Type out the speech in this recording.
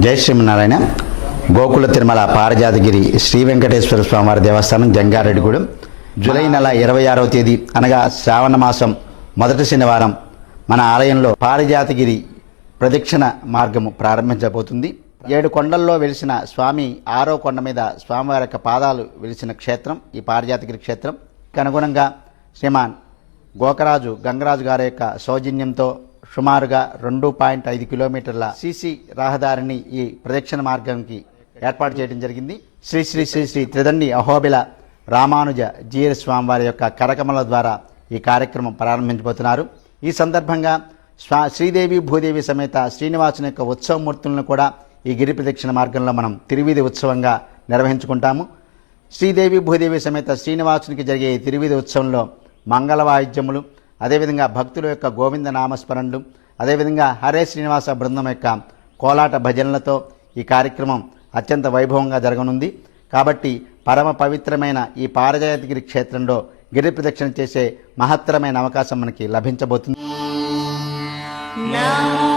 జై శ్రీమన్నారాయణ. గోకుల తిరుమల పారజాతగిరి శ్రీ వెంకటేశ్వర స్వామివారి దేవస్థానం జంగారెడ్డిగూడెం. జూలై నెల ఇరవై ఆరవ తేదీ అనగా శ్రావణ మాసం మొదటి శనివారం మన ఆలయంలో పారిజాతగిరి ప్రదక్షిణ మార్గము ప్రారంభించబోతుంది. ఏడు కొండల్లో వెలిసిన స్వామి ఆరో కొండ మీద స్వామివారి యొక్క పాదాలు వెలిసిన క్షేత్రం ఈ పారిజాతగిరి క్షేత్రం. అనుగుణంగా శ్రీమాన్ గోకరాజు గంగరాజు గారి యొక్క సౌజన్యంతో సుమారుగా రెండు పాయింట్ ఐదు కిలోమీటర్ల సీసీ రహదారిని ఈ ప్రదక్షిణ మార్గానికి ఏర్పాటు చేయడం జరిగింది. శ్రీ శ్రీ శ్రీ శ్రీ త్రిదండి అహోబిల రామానుజ జీర స్వామి వారి యొక్క కరకమల ద్వారా ఈ కార్యక్రమం ప్రారంభించబోతున్నారు. ఈ సందర్భంగా స్వా శ్రీదేవి భూదేవి సమేత శ్రీనివాసుని యొక్క ఉత్సవమూర్తులను కూడా ఈ గిరి ప్రదక్షిణ మార్గంలో మనం తిరువిధి ఉత్సవంగా నిర్వహించుకుంటాము. శ్రీదేవి భూదేవి సమేత శ్రీనివాసునికి జరిగే ఈ తిరువిధి ఉత్సవంలో మంగళ వాయిద్యములు అదేవిధంగా భక్తుల యొక్క గోవింద నామస్మరణలు అదేవిధంగా హరే శ్రీనివాస బృందం యొక్క కోలాట భజనలతో ఈ కార్యక్రమం అత్యంత వైభవంగా జరగనుంది. కాబట్టి పరమ పవిత్రమైన ఈ పారజాతగిరి క్షేత్రంలో గిరి ప్రదక్షిణ చేసే మహత్తరమైన అవకాశం మనకి లభించబోతుంది. నమో